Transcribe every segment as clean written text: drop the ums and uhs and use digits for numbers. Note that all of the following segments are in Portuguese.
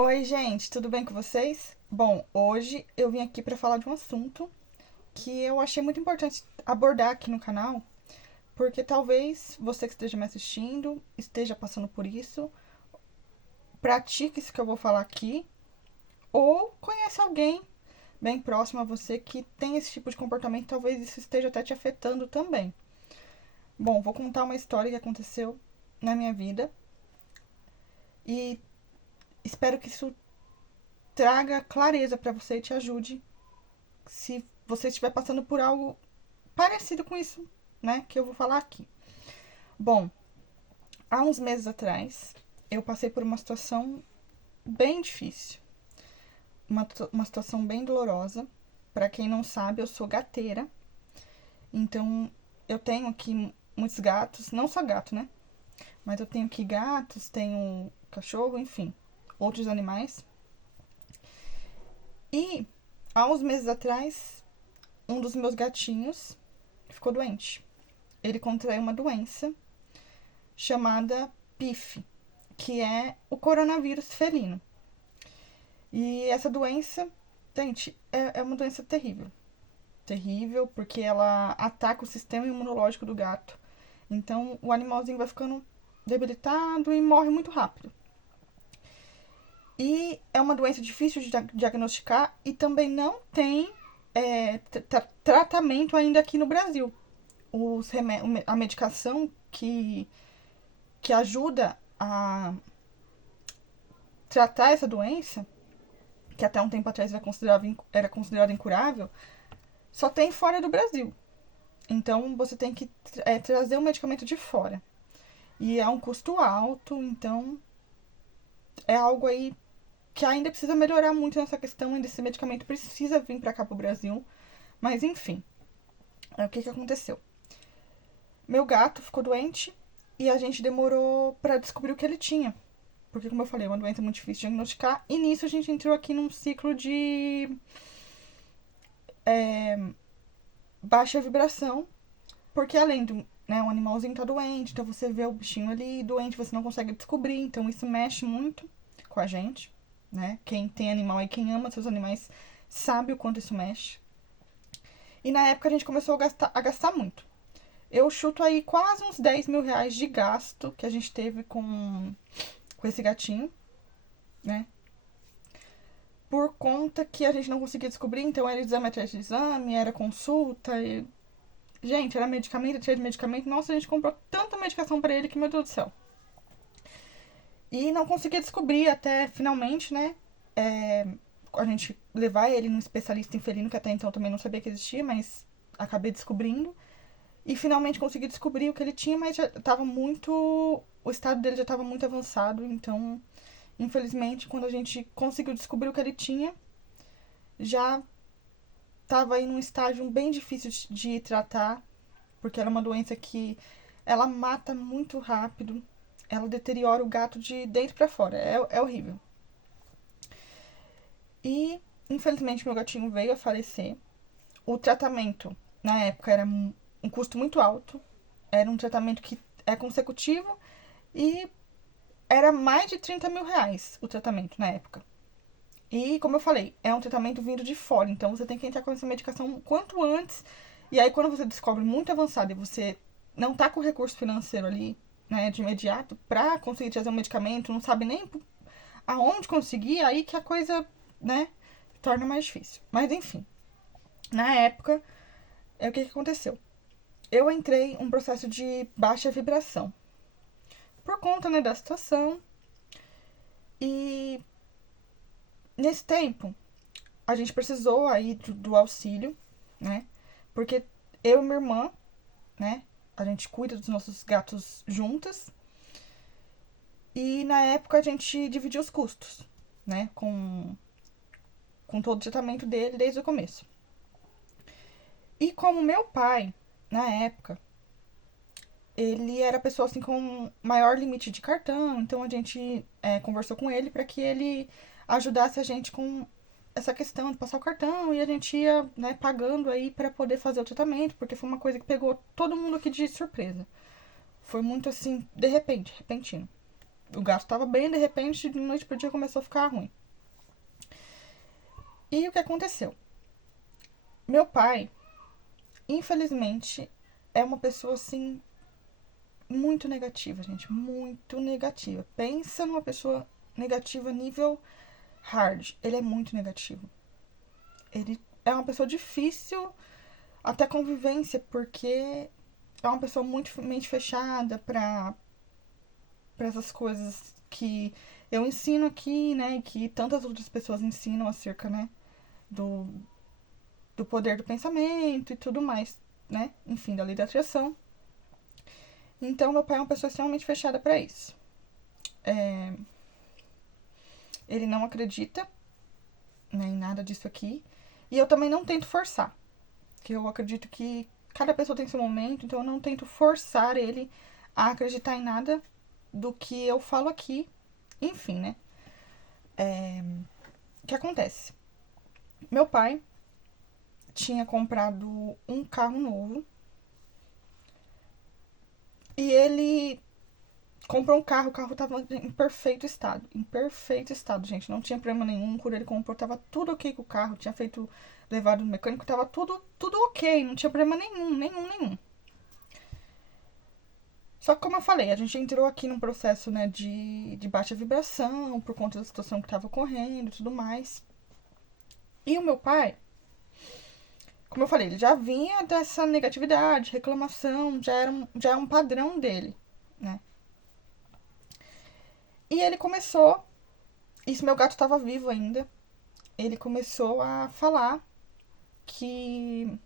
Oi, gente, tudo bem com vocês? Bom, hoje eu vim aqui para falar de um assunto que eu achei muito importante abordar aqui no canal, porque talvez você que esteja me assistindo esteja passando por isso, pratique isso que eu vou falar aqui, ou conhece alguém bem próximo a você que tem esse tipo de comportamento, talvez isso esteja até te afetando também. Bom, vou contar uma história que aconteceu na minha vida e espero que isso traga clareza para você e te ajude se você estiver passando por algo parecido com isso, né, que eu vou falar aqui. Bom, há uns meses atrás, eu passei por uma situação bem difícil, uma situação bem dolorosa. Para quem não sabe, eu sou gateira, então eu tenho aqui muitos gatos, não só gato, né? Mas eu tenho aqui gatos, tenho cachorro, enfim, outros animais. E há uns meses atrás, um dos meus gatinhos ficou doente. Ele contraiu uma doença chamada PIF, que é o coronavírus felino. E essa doença, gente, é uma doença terrível. Terrível, porque ela ataca o sistema imunológico do gato. Então, o animalzinho vai ficando debilitado e morre muito rápido. E é uma doença difícil de diagnosticar e também não tem tratamento ainda aqui no Brasil. A medicação que ajuda a tratar essa doença, que até um tempo atrás era considerada incurável, só tem fora do Brasil. Então você tem que trazer o medicamento de fora. E é um custo alto, então é algo aí que ainda precisa melhorar muito nessa questão. Ainda esse medicamento precisa vir para cá pro Brasil. Mas enfim, o que aconteceu? Meu gato ficou doente e a gente demorou para descobrir o que ele tinha. Porque, como eu falei, é uma doença muito difícil de diagnosticar. E nisso a gente entrou aqui num ciclo de baixa vibração. Porque além do, né, um animalzinho tá doente, então você vê o bichinho ali doente, você não consegue descobrir, então isso mexe muito com a gente, né? Quem tem animal e quem ama seus animais sabe o quanto isso mexe. E na época a gente começou a gastar muito. Eu chuto aí quase uns 10 mil reais de gasto que a gente teve com esse gatinho, né? Por conta que a gente não conseguia descobrir, então era exame atrás de exame, era consulta, e gente, era medicamento, tinha de medicamento. Nossa, a gente comprou tanta medicação pra ele que, meu Deus do céu. E não conseguia descobrir até finalmente, né? A gente levar ele num especialista em felino, que até então também não sabia que existia, mas acabei descobrindo. E finalmente consegui descobrir o que ele tinha, mas já tava muito. O estado dele já estava muito avançado, então, infelizmente, quando a gente conseguiu descobrir o que ele tinha, já estava aí num estágio bem difícil de tratar, porque era uma doença que ela mata muito rápido, ela deteriora o gato de dentro para fora, é horrível. E infelizmente meu gatinho veio a falecer. O tratamento na época era um custo muito alto, era um tratamento que é consecutivo e era mais de 30 mil reais o tratamento na época. E, como eu falei, é um tratamento vindo de fora, então você tem que entrar com essa medicação o quanto antes. E aí, quando você descobre muito avançado e você não tá com recurso financeiro ali, né, de imediato, pra conseguir trazer um medicamento, não sabe nem aonde conseguir, aí que a coisa, né, torna mais difícil. Mas, enfim, na época, o que aconteceu? Eu entrei em um processo de baixa vibração. Por conta, né, da situação. E nesse tempo, a gente precisou aí do auxílio, né? Porque eu e minha irmã, né? A gente cuida dos nossos gatos juntas. E na época a gente dividiu os custos, né? Com todo o tratamento dele desde o começo. E como meu pai, na época, ele era a pessoa assim com maior limite de cartão, então a gente conversou com ele para que ele ajudasse a gente com essa questão de passar o cartão e a gente ia, né, pagando aí para poder fazer o tratamento, porque foi uma coisa que pegou todo mundo aqui de surpresa. Foi muito assim, de repente, repentino. O gato tava bem, de repente, de noite pro dia começou a ficar ruim. E o que aconteceu? Meu pai, infelizmente, é uma pessoa assim muito negativa, gente, muito negativa. Pensa numa pessoa negativa nível hard. Ele é muito negativo. Ele é uma pessoa difícil até convivência, porque é uma pessoa muito mente fechada para essas coisas que eu ensino aqui, né, e que tantas outras pessoas ensinam acerca, né, do, do poder do pensamento e tudo mais, né, enfim, da lei da atração. Então, meu pai é uma pessoa extremamente fechada para isso. Ele não acredita, né, em nada disso aqui. E eu também não tento forçar. Que eu acredito que cada pessoa tem seu momento, então eu não tento forçar ele a acreditar em nada do que eu falo aqui. Enfim, né? O que acontece? Meu pai tinha comprado um carro novo. E ele comprou um carro, o carro tava em perfeito estado. Em perfeito estado, gente. Não tinha problema nenhum. Quando ele comprou, tava tudo ok com o carro. Tinha feito, levado no mecânico, tava tudo ok. Não tinha problema nenhum. Só que, como eu falei, a gente entrou aqui num processo, né, de baixa vibração, por conta da situação que tava ocorrendo e tudo mais. E o meu pai, como eu falei, ele já vinha dessa negatividade, reclamação, já é um padrão dele, né? E ele começou, isso meu gato tava vivo ainda, ele começou a falar que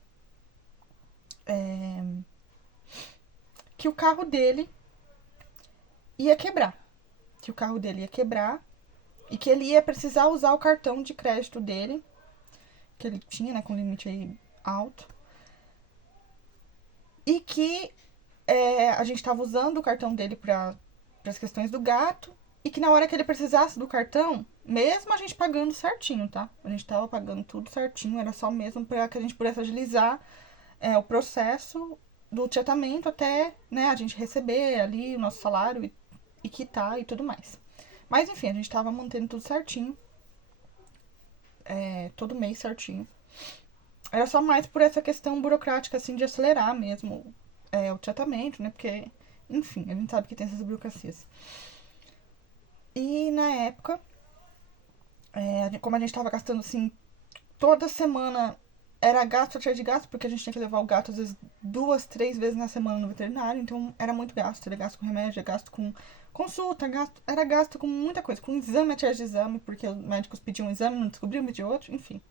que o carro dele ia quebrar. Que o carro dele ia quebrar e que ele ia precisar usar o cartão de crédito dele, que ele tinha, né, com limite aí alto. E que a gente estava usando o cartão dele para as questões do gato. E que na hora que ele precisasse do cartão, mesmo a gente pagando certinho, tá? A gente tava pagando tudo certinho, era só mesmo para que a gente pudesse agilizar o processo do tratamento até, né, a gente receber ali o nosso salário e quitar e tudo mais. Mas enfim, a gente tava mantendo tudo certinho. Todo mês certinho. Era só mais por essa questão burocrática, assim, de acelerar mesmo o tratamento, né? Porque, enfim, a gente sabe que tem essas burocracias. E na época, como a gente tava gastando, assim, toda semana era gasto atrás de gasto, porque a gente tinha que levar o gato, às vezes, 2, 3 vezes na semana no veterinário, então era muito gasto. Era gasto com remédio, era gasto com consulta, era gasto com muita coisa, com exame atrás de exame, porque os médicos pediam um exame, não descobriam, pediam outro, enfim.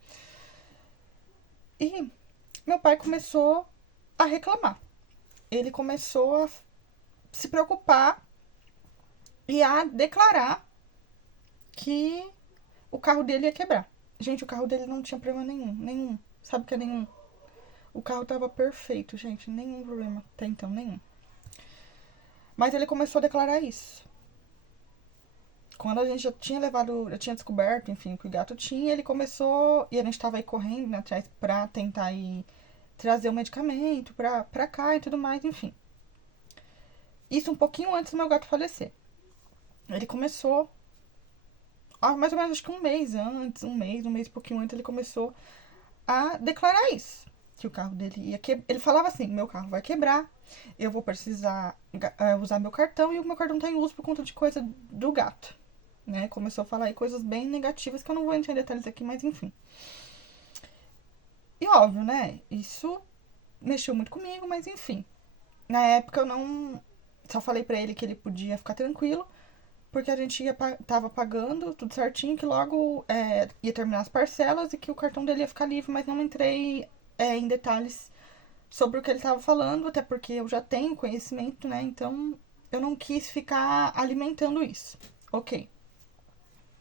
E meu pai começou a reclamar. Ele começou a se preocupar e a declarar que o carro dele ia quebrar. Gente, o carro dele não tinha problema nenhum. Sabe o que é nenhum? O carro tava perfeito, gente, nenhum problema até então, nenhum. Mas ele começou a declarar isso. Quando a gente já tinha levado, já tinha descoberto, enfim, que o gato tinha, ele começou, e a gente tava aí correndo, né, atrás pra tentar aí trazer o medicamento pra cá e tudo mais, enfim. Isso um pouquinho antes do meu gato falecer. Ele começou, mais ou menos acho que um mês antes, um mês e pouquinho antes, ele começou a declarar isso. Que o carro dele ia quebrar. Ele falava assim: meu carro vai quebrar, eu vou precisar usar meu cartão e o meu cartão tá em uso por conta de coisa do gato. Né? Começou a falar aí coisas bem negativas que eu não vou entrar em detalhes aqui, mas enfim. E óbvio, né? Isso mexeu muito comigo, mas enfim. Na época eu não. Só falei pra ele que ele podia ficar tranquilo, porque a gente tava pagando tudo certinho, que logo ia terminar as parcelas e que o cartão dele ia ficar livre, mas não entrei em detalhes sobre o que ele tava falando, até porque eu já tenho conhecimento, né? Então eu não quis ficar alimentando isso. Ok.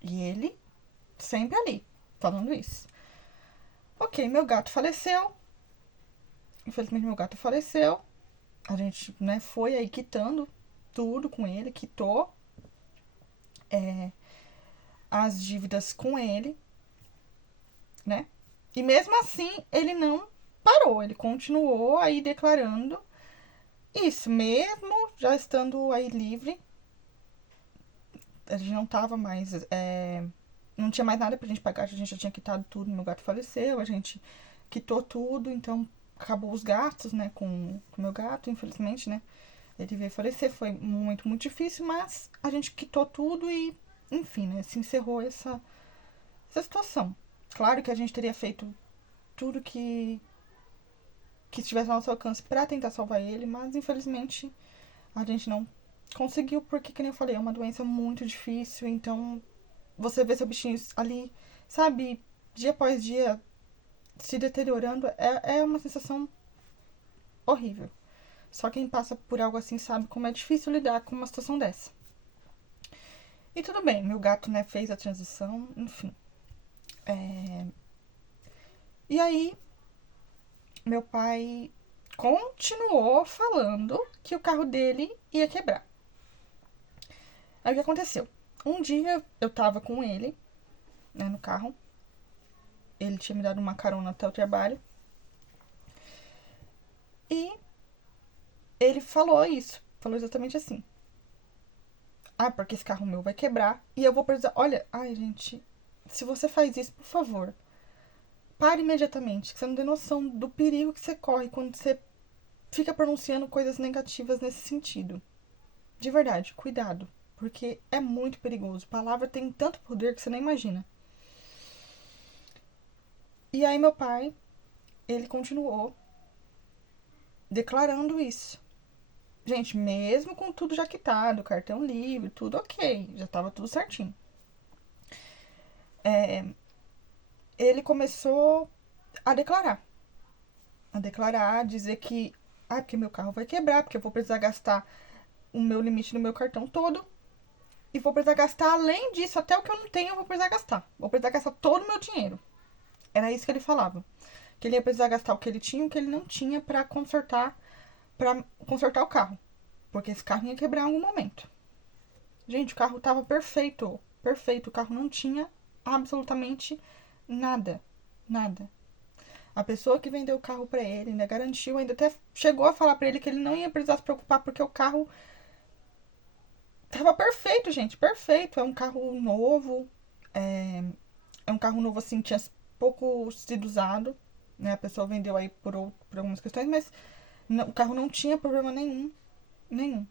E ele sempre ali, falando isso. Ok, meu gato faleceu. Infelizmente, meu gato faleceu. A gente, né, foi aí quitando tudo com ele, quitou as dívidas com ele, né? E mesmo assim, ele não parou, ele continuou aí declarando isso, mesmo já estando aí livre, a gente não tava mais. Não tinha mais nada pra gente pagar, a gente já tinha quitado tudo, meu gato faleceu, a gente quitou tudo, então acabou os gastos, né, com o meu gato, infelizmente, né? Ele veio falecer, foi um momento muito difícil, mas a gente quitou tudo e, enfim, né, se encerrou essa situação. Claro que a gente teria feito tudo que estivesse ao nosso alcance para tentar salvar ele, mas infelizmente a gente não conseguiu, porque, como eu falei, é uma doença muito difícil, então você vê seu bichinho ali, sabe, dia após dia se deteriorando, é uma sensação horrível. Só quem passa por algo assim sabe como é difícil lidar com uma situação dessa. E tudo bem, meu gato, né, fez a transição, enfim. E aí, meu pai continuou falando que o carro dele ia quebrar. Aí o que aconteceu? Um dia eu tava com ele, né, no carro. Ele tinha me dado uma carona até o trabalho. E ele falou isso. Falou exatamente assim. Ah, porque esse carro meu vai quebrar e eu vou precisar. Olha, ai, gente, se você faz isso, por favor, pare imediatamente. Que você não tem noção do perigo que você corre quando você fica pronunciando coisas negativas nesse sentido. De verdade, cuidado. Porque é muito perigoso. Palavra tem tanto poder que você nem imagina. E aí, meu pai, ele continuou declarando isso. Gente, mesmo com tudo já quitado, cartão livre, tudo ok, já tava tudo certinho. Ele começou a declarar. A dizer que, porque meu carro vai quebrar, porque eu vou precisar gastar o meu limite no meu cartão todo. E vou precisar gastar, além disso, até o que eu não tenho, eu vou precisar gastar. Vou precisar gastar todo o meu dinheiro. Era isso que ele falava. Que ele ia precisar gastar o que ele tinha e o que ele não tinha para consertar o carro. Porque esse carro ia quebrar em algum momento. Gente, o carro tava perfeito. Perfeito. O carro não tinha absolutamente nada. Nada. A pessoa que vendeu o carro pra ele ainda garantiu, ainda até chegou a falar pra ele que ele não ia precisar se preocupar porque o carro tava perfeito, gente. Perfeito. É um carro novo. É um carro novo assim, tinha pouco sido usado. Né? A pessoa vendeu aí por algumas questões, mas o carro não tinha problema nenhum. Nenhum.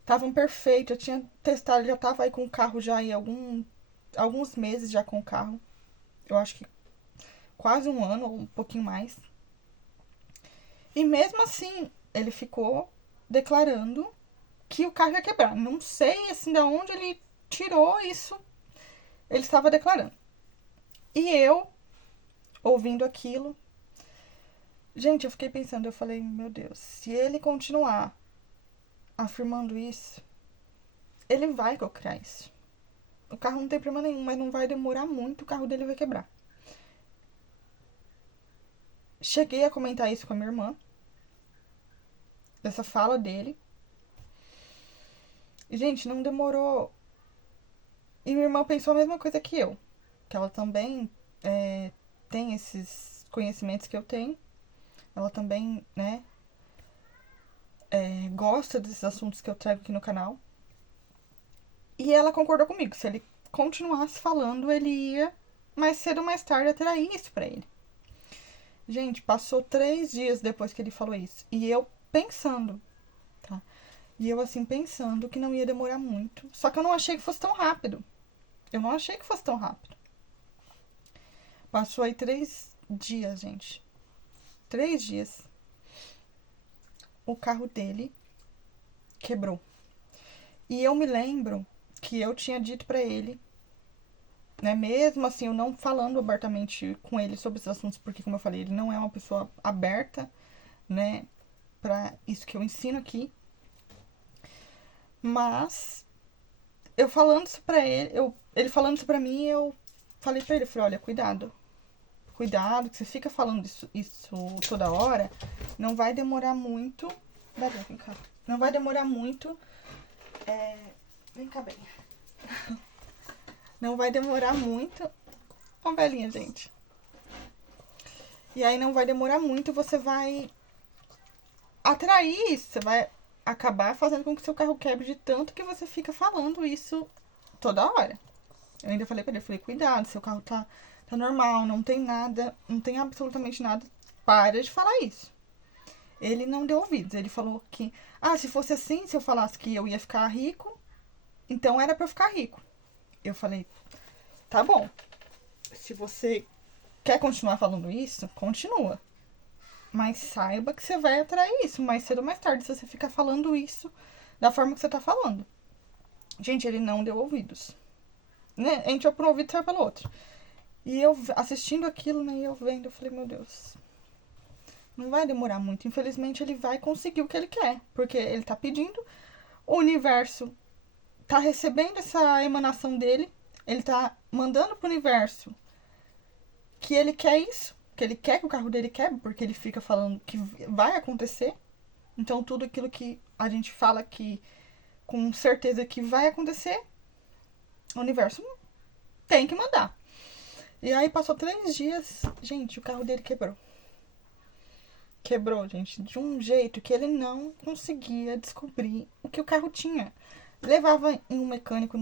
Estavam perfeitos, eu tinha testado, já tava aí com o carro já em alguns meses já com o carro. Eu acho que quase um ano, ou um pouquinho mais. E mesmo assim, ele ficou declarando que o carro ia quebrar. Não sei assim de onde ele tirou isso. Ele estava declarando. E eu, ouvindo aquilo, gente, eu fiquei pensando, eu falei, meu Deus, se ele continuar afirmando isso, ele vai colocar isso. O carro não tem problema nenhum, mas não vai demorar muito, o carro dele vai quebrar. Cheguei a comentar isso com a minha irmã, essa fala dele. E, gente, não demorou. E minha irmã pensou a mesma coisa que eu. Que ela também tem esses conhecimentos que eu tenho. Ela também, né, gosta desses assuntos que eu trago aqui no canal. E ela concordou comigo. Se ele continuasse falando, ele ia, mais cedo ou mais tarde, atrair isso pra ele. Gente, passou 3 dias depois que ele falou isso. E eu pensando, tá? E eu, assim, pensando que não ia demorar muito. Só que eu não achei que fosse tão rápido. Eu não achei que fosse tão rápido. Passou aí 3 dias, gente. 3 dias. O carro dele quebrou. E eu me lembro que eu tinha dito pra ele, né? Mesmo assim, eu não falando abertamente com ele sobre esses assuntos, porque, como eu falei, ele não é uma pessoa aberta, né? Pra isso que eu ensino aqui. Mas eu falando isso pra ele, ele falando isso pra mim, eu falei pra ele, falei, olha, cuidado. Cuidado, que você fica falando isso toda hora, não vai demorar muito. Vem cá. Não vai demorar muito. Vem cá bem. Não vai demorar muito. Ó, velhinha, gente. E aí não vai demorar muito, você vai atrair isso. Você vai acabar fazendo com que seu carro quebre de tanto que você fica falando isso toda hora. Eu ainda falei pra ele, eu falei, cuidado, seu carro tá normal, não tem nada, não tem absolutamente nada. Para de falar isso. Ele não deu ouvidos. Ele falou que, se fosse assim, se eu falasse que eu ia ficar rico, então era pra eu ficar rico. Eu falei, tá bom. Se você quer continuar falando isso, continua. Mas saiba que você vai atrair isso mais cedo ou mais tarde, se você ficar falando isso da forma que você tá falando. Gente, ele não deu ouvidos. Né? Entrou por um ouvido e saiu pelo outro. E eu assistindo aquilo, né, e eu vendo, eu falei, meu Deus, não vai demorar muito. Infelizmente, ele vai conseguir o que ele quer. Porque ele tá pedindo, o universo tá recebendo essa emanação dele, ele tá mandando pro universo que ele quer isso, que ele quer que o carro dele quebre, porque ele fica falando que vai acontecer. Então, tudo aquilo que a gente fala que com certeza que vai acontecer, o universo tem que mandar. E aí passou 3 dias, gente, o carro dele quebrou. Quebrou, gente, de um jeito que ele não conseguia descobrir o que o carro tinha. Levava em um mecânico,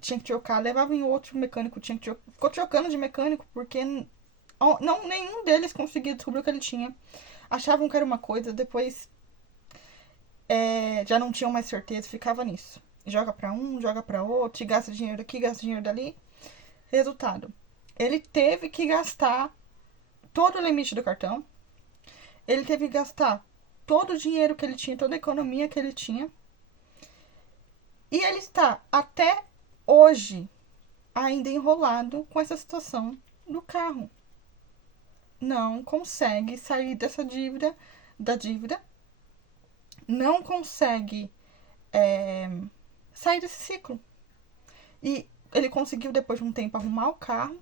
tinha que trocar, levava em outro mecânico, tinha que trocar. Ficou trocando de mecânico porque não, nenhum deles conseguia descobrir o que ele tinha. Achavam que era uma coisa, depois já não tinham mais certeza, ficava nisso. Joga pra um, joga pra outro, gasta dinheiro aqui, gasta dinheiro dali. Resultado, ele teve que gastar todo o limite do cartão. Ele teve que gastar todo o dinheiro que ele tinha, toda a economia que ele tinha. E ele está até hoje ainda enrolado com essa situação do carro. Não consegue sair dessa dívida, não consegue sair desse ciclo. E ele conseguiu, depois de um tempo, arrumar o carro,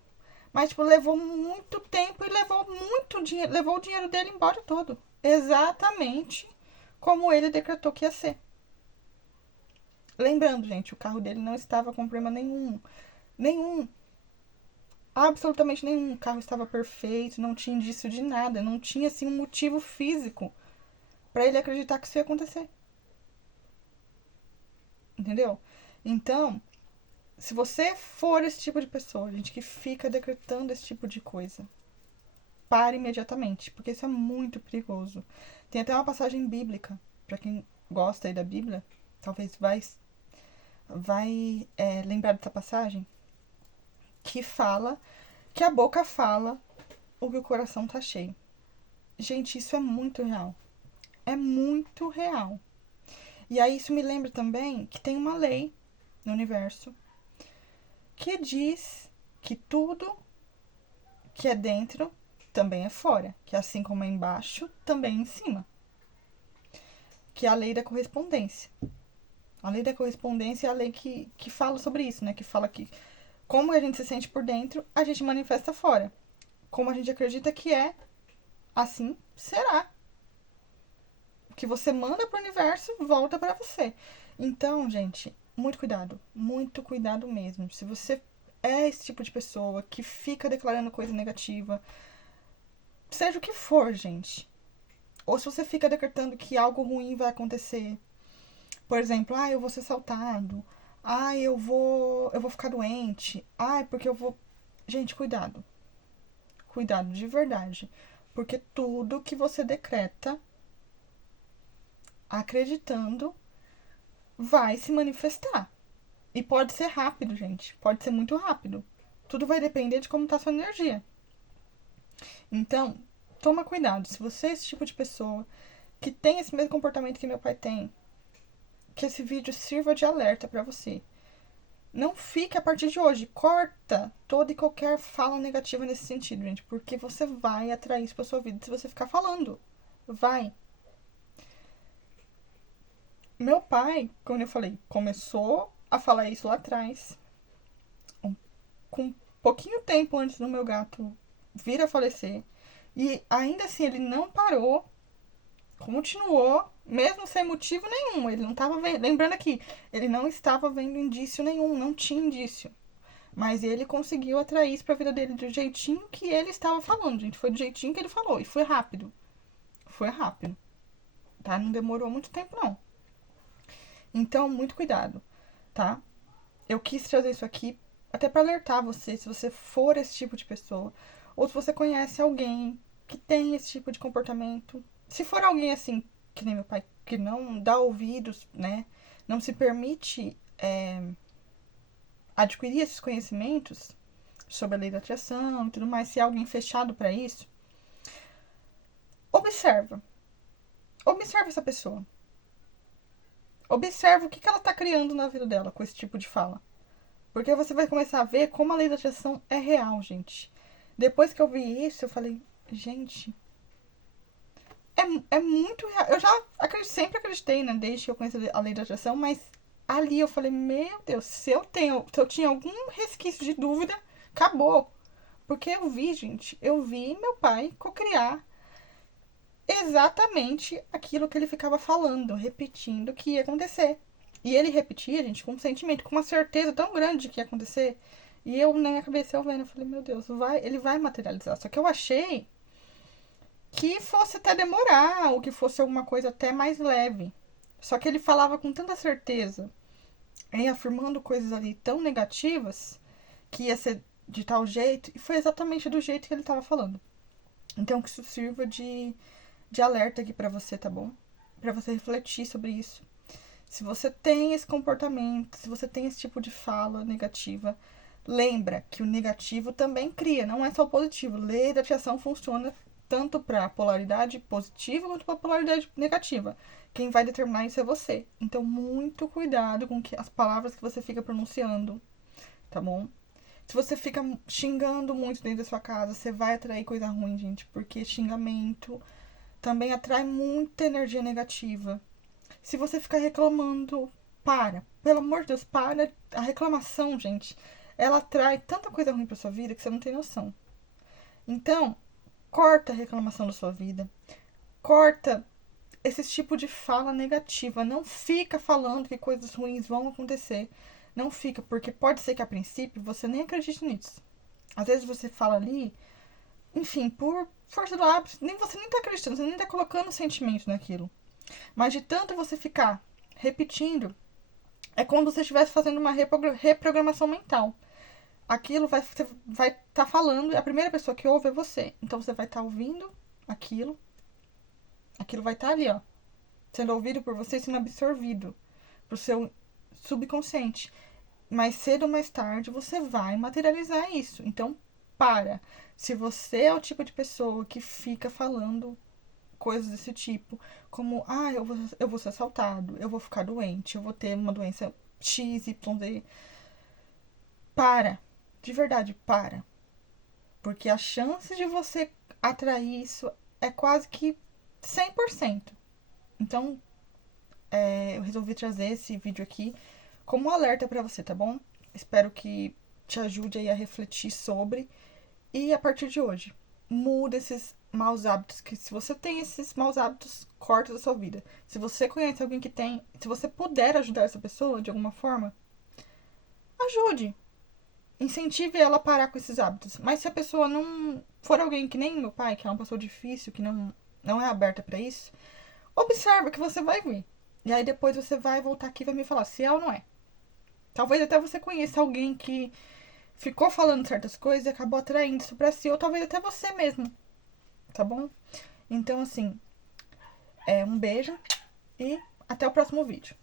mas tipo, levou muito tempo e levou muito dinheiro, levou o dinheiro dele embora todo. Exatamente como ele decretou que ia ser. Lembrando, gente, o carro dele não estava com problema nenhum. Nenhum. Absolutamente nenhum. O carro estava perfeito, não tinha indício de nada. Não tinha, assim, um motivo físico para ele acreditar que isso ia acontecer. Entendeu? Então, se você for esse tipo de pessoa, gente, que fica decretando esse tipo de coisa, pare imediatamente, porque isso é muito perigoso. Tem até uma passagem bíblica, para quem gosta aí da Bíblia, talvez vai lembrar dessa passagem, que fala que a boca fala o que o coração tá cheio. Gente, isso é muito real. É muito real. E aí isso me lembra também que tem uma lei no universo que diz que tudo que é dentro também é fora. Que assim como é embaixo, também é em cima. Que é a lei da correspondência. A lei da correspondência é a lei que fala sobre isso, né? Que fala que como a gente se sente por dentro, a gente manifesta fora. Como a gente acredita que é, assim será. O que você manda pro universo volta para você. Então, gente, muito cuidado mesmo. Se você é esse tipo de pessoa que fica declarando coisa negativa, seja o que for, gente. Ou se você fica decretando que algo ruim vai acontecer. Por exemplo, eu vou ser assaltado. Eu vou ficar doente. Porque eu vou. Gente, cuidado. Cuidado de verdade. Porque tudo que você decreta acreditando vai se manifestar. E pode ser rápido, gente. Pode ser muito rápido. Tudo vai depender de como tá a sua energia. Então, toma cuidado. Se você é esse tipo de pessoa que tem esse mesmo comportamento que meu pai tem, que esse vídeo sirva de alerta para você. Não fique a partir de hoje. Corta toda e qualquer fala negativa nesse sentido, gente. Porque você vai atrair isso pra sua vida se você ficar falando. Vai. Meu pai, como eu falei, começou a falar isso lá atrás. Com pouquinho tempo antes do meu gato vir a falecer. E ainda assim ele não parou. Continuou, mesmo sem motivo nenhum. Ele não estava vendo. Lembrando aqui, ele não estava vendo indício nenhum, não tinha indício. Mas ele conseguiu atrair isso pra vida dele do jeitinho que ele estava falando, gente. Foi do jeitinho que ele falou. E foi rápido. Foi rápido. Tá? Não demorou muito tempo, não. Então, muito cuidado, tá? Eu quis trazer isso aqui até para alertar você, se você for esse tipo de pessoa, ou se você conhece alguém que tem esse tipo de comportamento. Se for alguém assim, que nem meu pai, que não dá ouvidos, né? Não se permite adquirir esses conhecimentos sobre a lei da atração e tudo mais, se é alguém fechado para isso, observa. Observa essa pessoa. Observa o que ela está criando na vida dela com esse tipo de fala. Porque você vai começar a ver como a lei da atração é real, gente. Depois que eu vi isso, eu falei, gente, é muito real. Eu já sempre acreditei, né? Desde que eu conheci a lei da atração, mas ali eu falei, meu Deus, se eu tinha algum resquício de dúvida, acabou. Porque eu vi, gente, eu vi meu pai cocriar exatamente aquilo que ele ficava falando, repetindo que ia acontecer. E ele repetia, gente, com um sentimento, com uma certeza tão grande de que ia acontecer. E eu, na minha cabeça, eu vendo, eu falei, meu Deus, ele vai materializar. Só que eu achei que fosse até demorar, ou que fosse alguma coisa até mais leve. Só que ele falava com tanta certeza, e afirmando coisas ali tão negativas, que ia ser de tal jeito, e foi exatamente do jeito que ele estava falando. Então, que isso sirva de alerta aqui pra você, tá bom? Pra você refletir sobre isso. Se você tem esse comportamento, se você tem esse tipo de fala negativa, lembra que o negativo também cria, não é só o positivo. Lei da atração funciona tanto para polaridade positiva quanto para polaridade negativa. Quem vai determinar isso é você. Então, muito cuidado com as palavras que você fica pronunciando, tá bom? Se você fica xingando muito dentro da sua casa, você vai atrair coisa ruim, gente, porque xingamento também atrai muita energia negativa. Se você ficar reclamando, para. Pelo amor de Deus, para. A reclamação, gente, ela atrai tanta coisa ruim pra sua vida que você não tem noção. Então, corta a reclamação da sua vida. Corta esse tipo de fala negativa. Não fica falando que coisas ruins vão acontecer. Não fica, porque pode ser que a princípio você nem acredite nisso. Às vezes você fala ali, enfim, por força do hábito, você nem tá acreditando, você nem tá colocando sentimento naquilo. Mas de tanto você ficar repetindo, é como se você estivesse fazendo uma reprogramação mental. Aquilo você vai estar falando, e a primeira pessoa que ouve é você. Então você vai estar ouvindo aquilo, aquilo vai estar ali, ó, sendo ouvido por você, sendo absorvido pro seu subconsciente. Mais cedo ou mais tarde você vai materializar isso. Então, para. Se você é o tipo de pessoa que fica falando coisas desse tipo, como, eu vou ser assaltado, eu vou ficar doente, eu vou ter uma doença X, Y, Z. Para. De verdade, para. Porque a chance de você atrair isso é quase que 100%. Então, eu resolvi trazer esse vídeo aqui como um alerta para você, tá bom? Espero que te ajude aí a refletir sobre. E a partir de hoje, muda esses maus hábitos. Que se você tem esses maus hábitos, corta da sua vida. Se você conhece alguém que tem, se você puder ajudar essa pessoa de alguma forma, ajude. Incentive ela a parar com esses hábitos. Mas se a pessoa não for alguém que nem meu pai, que é uma pessoa difícil, que não é aberta para isso, observa que você vai ver. E aí depois você vai voltar aqui e vai me falar se é ou não é. Talvez até você conheça alguém que ficou falando certas coisas e acabou atraindo isso pra si, ou talvez até você mesmo, tá bom? Então, assim, um beijo e até o próximo vídeo.